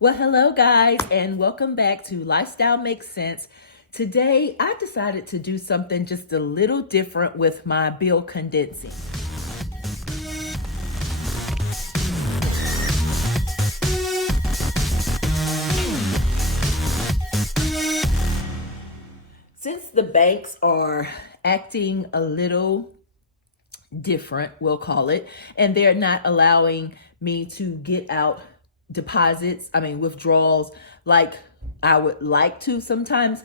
Well, hello guys, and welcome back to Lifestyle Makes Sense. Today, I decided to do something just a little different with my bill condensing. Since the banks are acting a little different, we'll call it, and they're not allowing me to get out withdrawals like I would like to sometimes,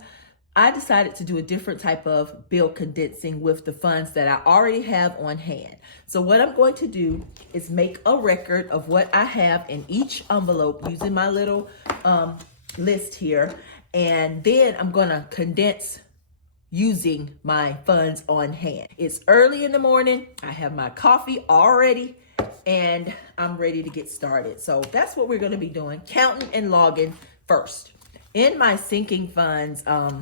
I decided to do a different type of bill condensing with the funds that I already have on hand. So what I'm going to do is make a record of what I have in each envelope using my little list here. And then I'm going to condense using my funds on hand. It's early in the morning. I have my coffee already and I'm ready to get started. So that's what we're going to be doing, counting and logging first. In my sinking funds, I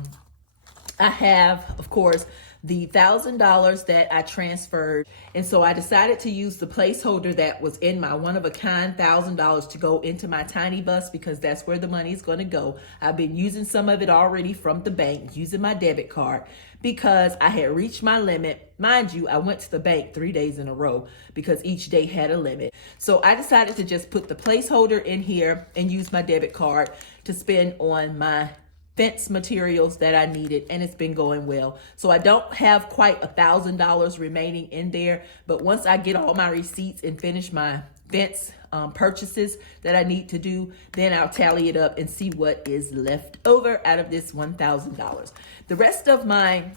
have, of course, the $1,000 that I transferred. And so I decided to use the placeholder that was in my one-of-a-kind $1,000 to go into my tiny bus because that's where the money is going to go. I've been using some of it already from the bank, using my debit card because I had reached my limit. Mind you, I went to the bank 3 days in a row because each day had a limit. So I decided to just put the placeholder in here and use my debit card to spend on my fence materials that I needed, and it's been going well. So I don't have quite $1,000 remaining in there, but once I get all my receipts and finish my fence purchases that I need to do, then I'll tally it up and see what is left over out of this $1,000. The rest of my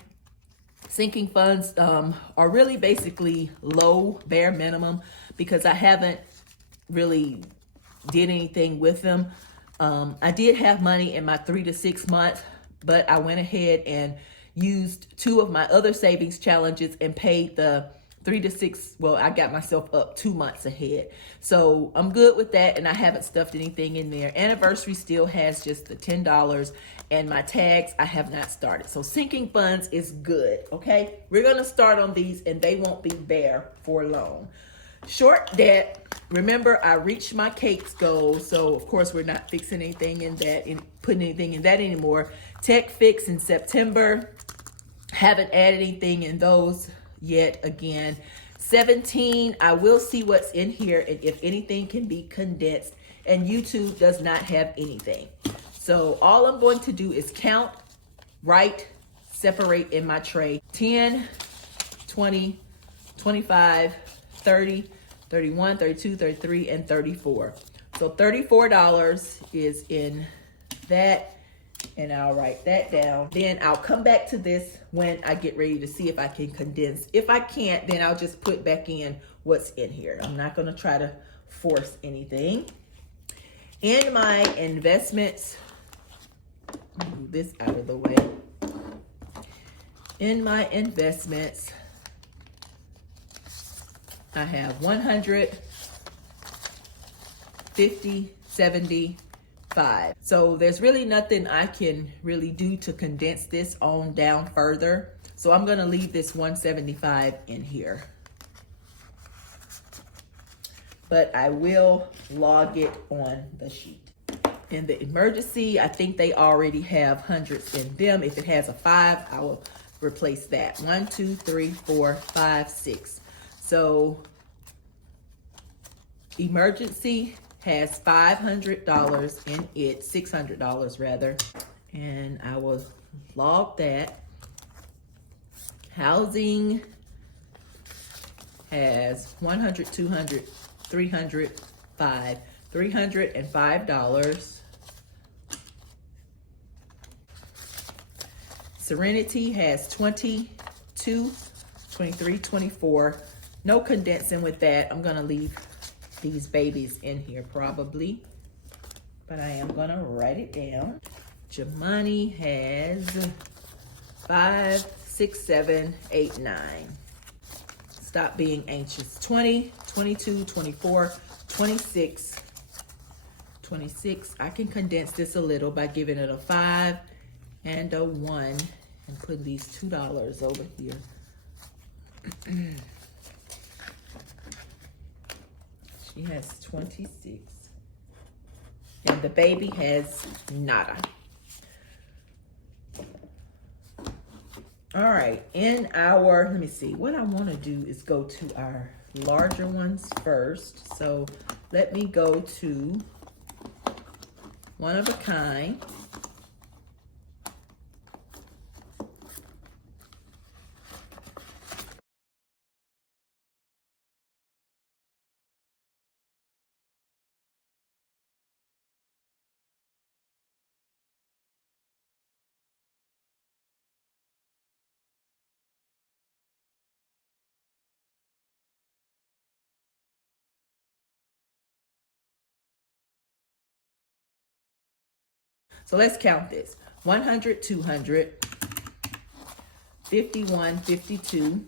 sinking funds are really basically low, bare minimum, because I haven't really did anything with them. I did have money in my 3 to 6 months, but I went ahead and used 2 of my other savings challenges and paid the 3 to 6. Well, I got myself up 2 months ahead. So I'm good with that. And I haven't stuffed anything in there. Anniversary still has just the $10 and my tags I have not started. So sinking funds is good. Okay. We're going to start on these and they won't be bare for long. Short debt. Remember, I reached my cakes goal, so of course we're not fixing anything in that, putting anything in that anymore. Tech fix in September. Haven't added anything in those yet. Again, 17. I will see what's in here and if anything can be condensed. And YouTube does not have anything. So all I'm going to do is count, write, separate in my tray. 10, 20, 25, 30. 31, 32, 33, and 34. So $34 is in that, and I'll write that down. Then I'll come back to this when I get ready to see if I can condense. If I can't, then I'll just put back in what's in here. I'm not going to try to force anything. In my investments, move this out of the way. In my investments, I have 100, 50, 75. So there's really nothing I can really do to condense this on down further. So I'm going to leave this 175 in here. But I will log it on the sheet. In the emergency, I think they already have hundreds in them. If it has a 5, I will replace that. 1, 2, 3, 4, 5, 6. So emergency has $500 in it, $600 rather, and I will log that. Housing has 100, 200, 300, 5, $305. Serenity has 22, 23, 24. No condensing with that. I'm going to leave these babies in here probably, but I am going to write it down. Jamani has 5, 6, 7, 8, 9. Stop being anxious. 20, 22, 24, 26. 26. I can condense this a little by giving it a 5 and a 1 and put these $2 over here. She has 26. And the baby has nada. All right, in our, let me see, what I want to do is go to our larger ones first. So let me go to one of a kind. So let's count this. 100, 200, 51, 52,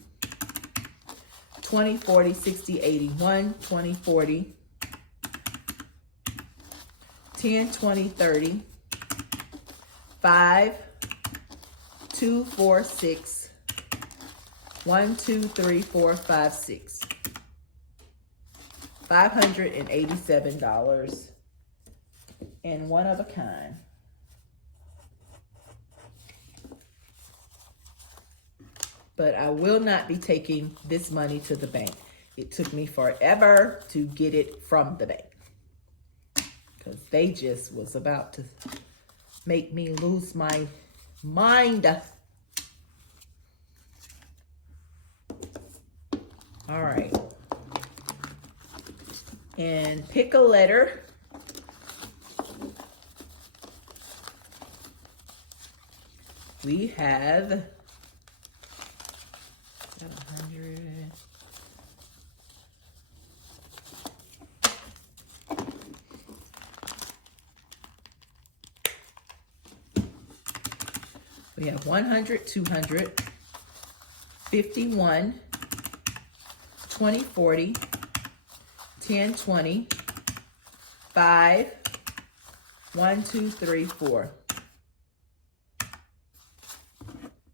20, 40, 60, 81, 20, 40, 10, 20, 30, 5, 2, 4, 6, 1, 2, 3, 4, 5, 6. $587 and one of a kind. But I will not be taking this money to the bank. It took me forever to get it from the bank, because they just was about to make me lose my mind. All right. And pick a letter. We have 700. We have 100, 200, 51, 20, 40, 10, 20, 5, 1, 2, 3, 4.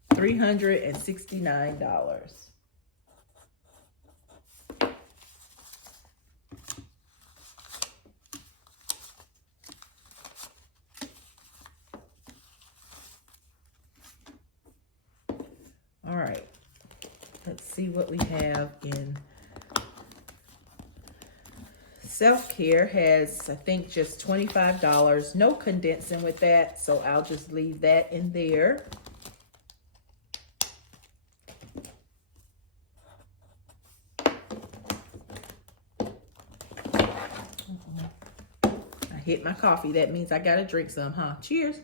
$369. All right, let's see what we have in self-care. Has, I think, just $25. No condensing with that, so I'll just leave that in there. I hit my coffee. That means I gotta drink some, huh? Cheers.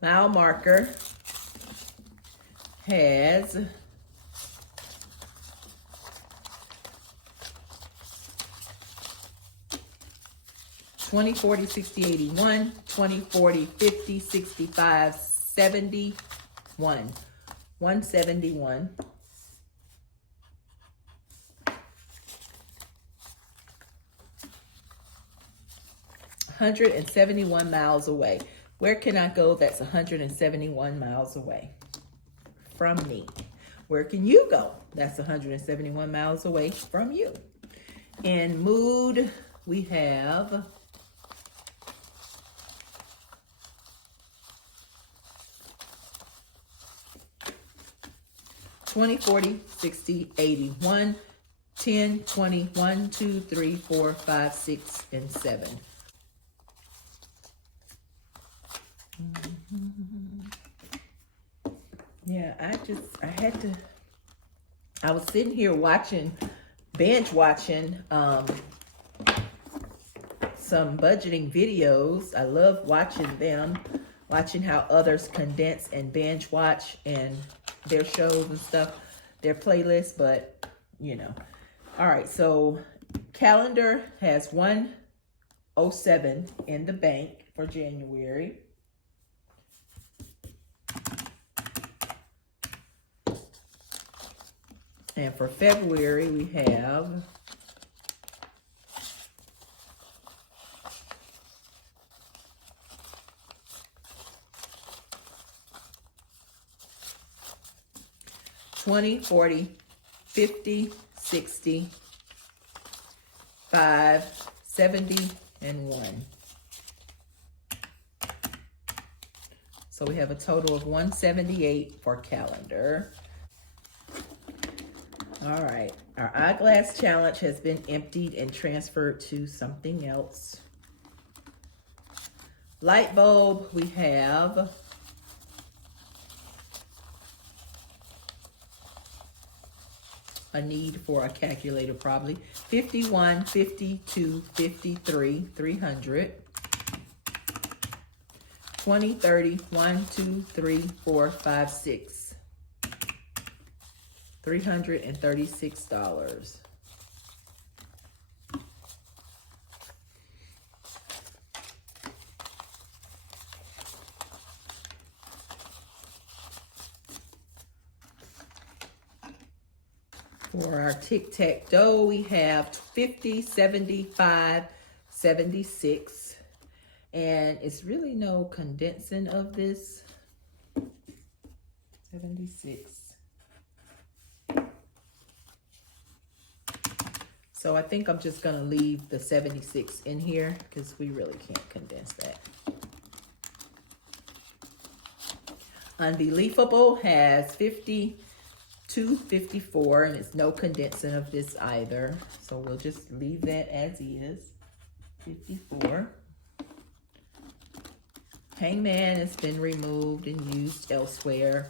Mile marker has $20, $40, $60, $81, $20, $40, $50, $65, $71, $171. $171 miles away. Where can I go that's 171 miles away from me? Where can you go that's 171 miles away from you? In mood, we have $20, $40, $60, $81, $10, $20, $1, $2, $3, $4, $5, $6, and $7. Yeah, I was sitting here binge watching some budgeting videos. I love watching them, watching how others condense and binge watch and their shows and stuff, their playlists, but you know. All right, so calendar has 107 in the bank for January. And for February, we have $20, $40, 50, 60, 5, 70, and 1. So we have a total of 178 for calendar. All right, our eyeglass challenge has been emptied and transferred to something else. Light bulb, we have a need for a calculator probably. 51, 52, 53, 300. 20, 30, 1, 2, 3, 4, 5, 6. $336. For our tic-tac-toe, we have 50, 75, 76. And it's really no condensing of this. 76. So I think I'm just gonna leave the 76 in here because we really can't condense that. Unbelievable has 52, 54, and it's no condensing of this either. So we'll just leave that as is, 54. Hangman has been removed and used elsewhere.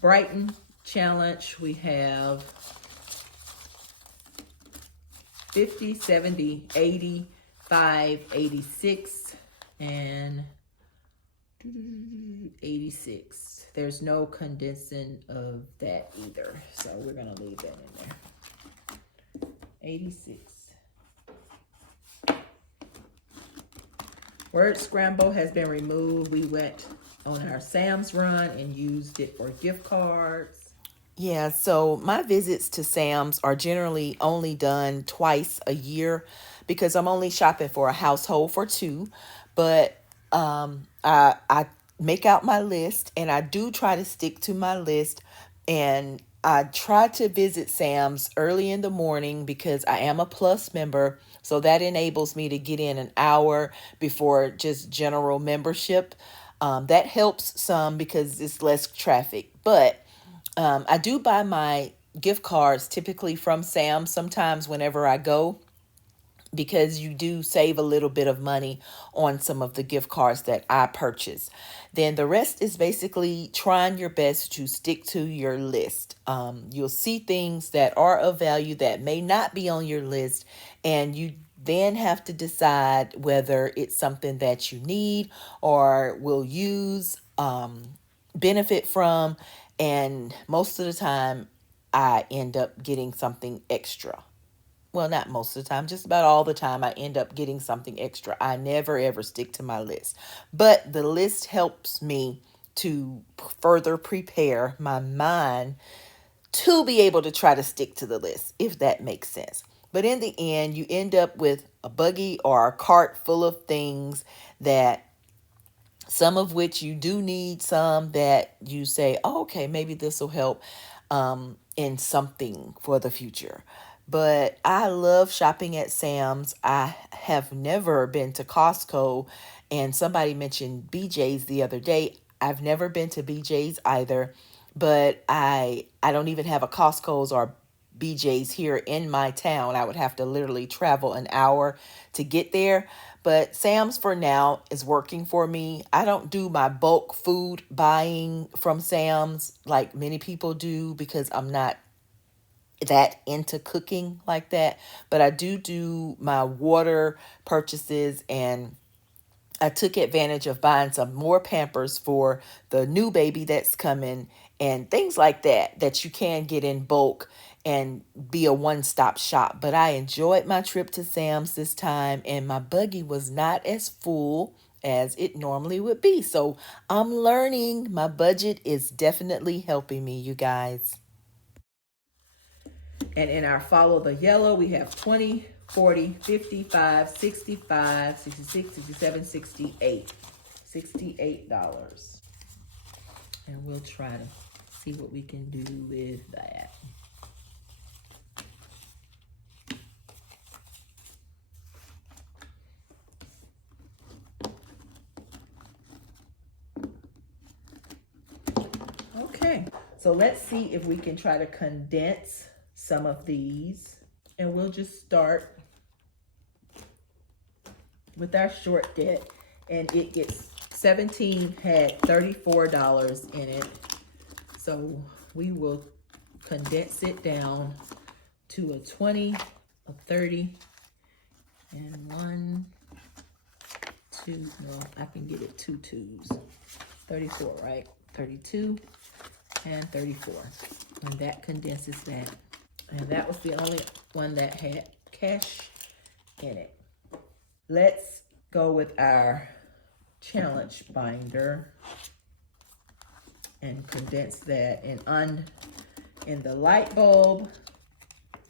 Brighton challenge, we have 50, 70, 80, 5, 86, and 86. There's no condensing of that either, so we're gonna leave that in there. 86. Word scramble has been removed. We went on our Sam's run and used it for gift cards. Yeah, so my visits to Sam's are generally only done twice a year because I'm only shopping for a household for 2. But I make out my list and I do try to stick to my list. And I try to visit Sam's early in the morning because I am a Plus member. So that enables me to get in an hour before just general membership. That helps some because it's less traffic. But I do buy my gift cards typically from Sam's sometimes whenever I go, because you do save a little bit of money on some of the gift cards that I purchase. Then the rest is basically trying your best to stick to your list. You'll see things that are of value that may not be on your list, and you then have to decide whether it's something that you need or will use, benefit from. And most of the time, I end up getting something extra. Well, not most of the time, just about all the time, I end up getting something extra. I never, ever stick to my list. But the list helps me to further prepare my mind to be able to try to stick to the list, if that makes sense. But in the end, you end up with a buggy or a cart full of things that some of which you do need, some that you say, oh, okay, maybe this will help in something for the future. But I love shopping at Sam's. I have never been to Costco, and somebody mentioned BJ's the other day. I've never been to BJ's either, but I don't even have a Costco's or BJ's here in my town. I would have to literally travel an hour to get there. But Sam's for now is working for me. I don't do my bulk food buying from Sam's like many people do because I'm not that into cooking like that. But I do my water purchases, and I took advantage of buying some more Pampers for the new baby that's coming and things like that you can get in bulk and be a one-stop shop. But I enjoyed my trip to Sam's this time, and my buggy was not as full as it normally would be. So I'm learning. My budget is definitely helping me, you guys. And in our follow the yellow, we have 20, 40, 55, 65, 66, 67, 68. $68. And we'll try to see what we can do with that. So let's see if we can try to condense some of these. And we'll just start with our short debt. And it gets 17 had $34 in it. So we will condense it down to a 20, a 30, and 1, 2, no, I can get it 2 twos. 34, right? 32 and 34. And that condenses that. And that was the only one that had cash in it. Let's go with our challenge binder and condense that. And in the light bulb,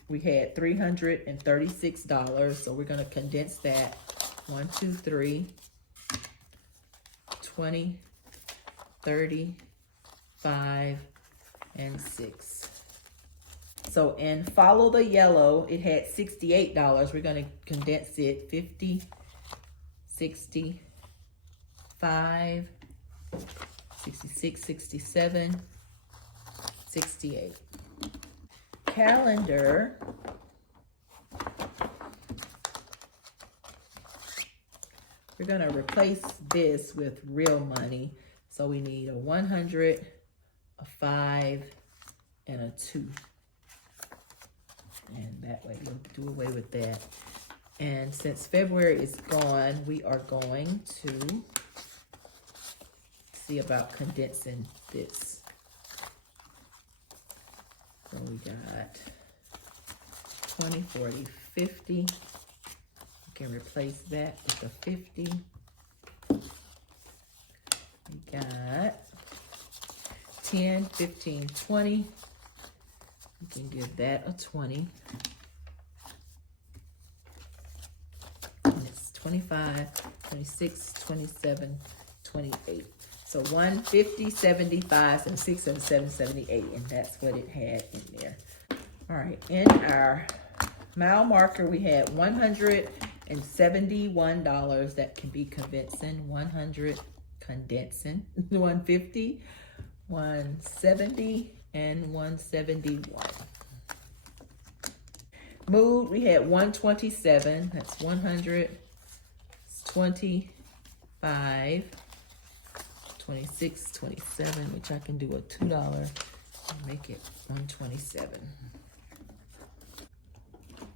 we had $336. So we're going to condense that. 1, 2, 3, 20, 30, 5, and 6. So in follow the yellow, it had $68. We're going to condense it 50, 60, 5, 66, 67, 68. Calendar. We're going to replace this with real money. So we need a 100, a 5, and a 2. And that way we'll do away with that. And since February is gone, we are going to see about condensing this. So we got 20, 40, 50. We can replace that with a 50. We got 10, 15, 20. We can give that a 20. And it's 25, 26, 27, 28. So 150, 75, and 6 and 7, 78. And that's what it had in there. All right, in our mile marker, we had $171 that can be convincing, 100 condensing, 150, 170, and 171. Mood, we had 127. That's 125, 26, 27, which I can do a $2 and make it 127.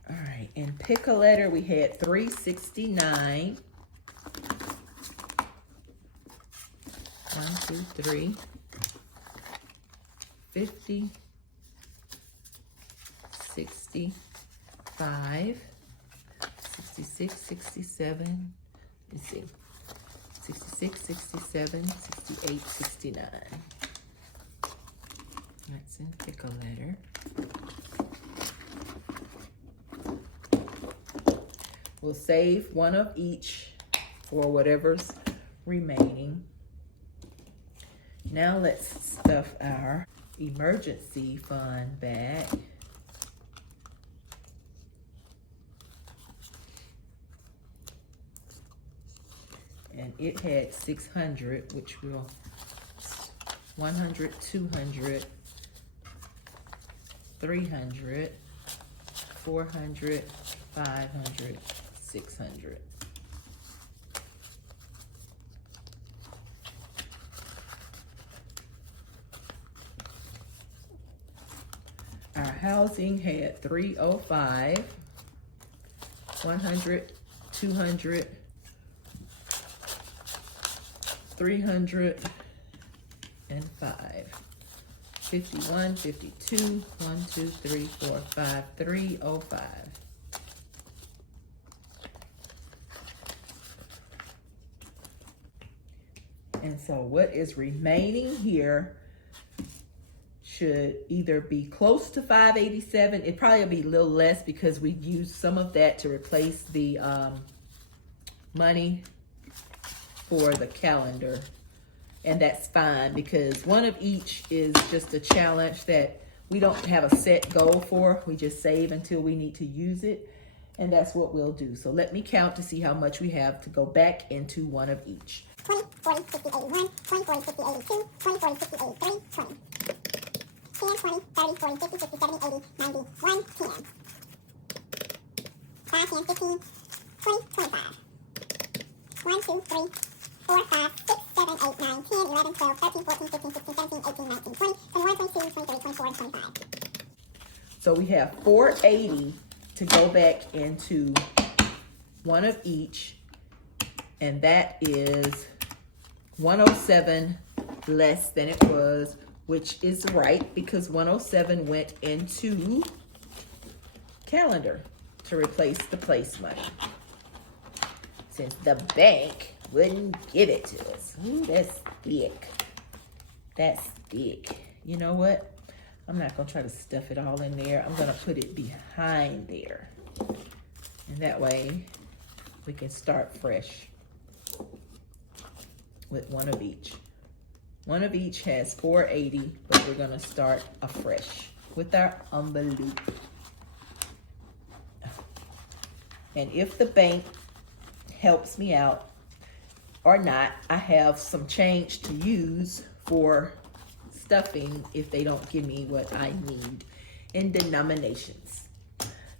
All right, and pick a letter, we had 369. 1, 2, 3. 50, 65, 66, 67, let's see, 66, 67, 68, 69. That's in pick a letter. We'll save one of each for whatever's remaining. Now let's stuff our emergency fund bag. And it had 600, which will 100, 200, 300, 400, 500, 600. Our housing had 305, 100, 200, 300, and 5. 51, 52, 1, 2, 3, 4, 5, 305. And so what is remaining here should either be close to 587. It probably will be a little less because we used some of that to replace the money for the calendar. And that's fine because one of each is just a challenge that we don't have a set goal for. We just save until we need to use it. And that's what we'll do. So let me count to see how much we have to go back into one of each. 20, 40, 50, 81, 20, 40, 50, 82, 20, 40, 50, 83, 20. 10, 20, 30, 40, 50, 60, 70, 80, 90, 110. 5, 10, 15, 20, 25. 1, 2, 3, 4, 5, 6, 7, 8, 9, 10, 11, 12, 13, 14, 15, 16, 17, 18, 19, 20, 21, 22, 23, 24, and 25. So we have 480 to go back into one of each, and that is 107 less than it was, which is right because 107 went into calendar to replace the place money, since the bank wouldn't give it to us. Ooh, that's thick. That's thick. You know what? I'm not going to try to stuff it all in there. I'm going to put it behind there. And that way we can start fresh with one of each. One of each has 480, but we're going to start afresh with our envelope. And if the bank helps me out or not, I have some change to use for stuffing if they don't give me what I need in denominations.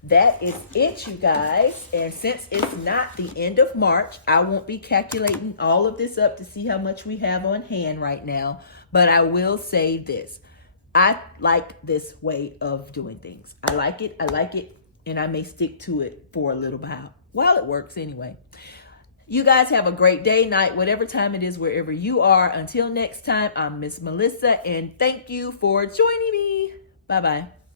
That is it, you guys. And since it's not the end of March, I won't be calculating all of this up to see how much we have on hand right now. But I will say this. I like this way of doing things. I like it, and I may stick to it for a little while it works anyway. You guys have a great day, night, whatever time it is, wherever you are. Until next time, I'm Miss Melissa, and thank you for joining me. Bye-bye.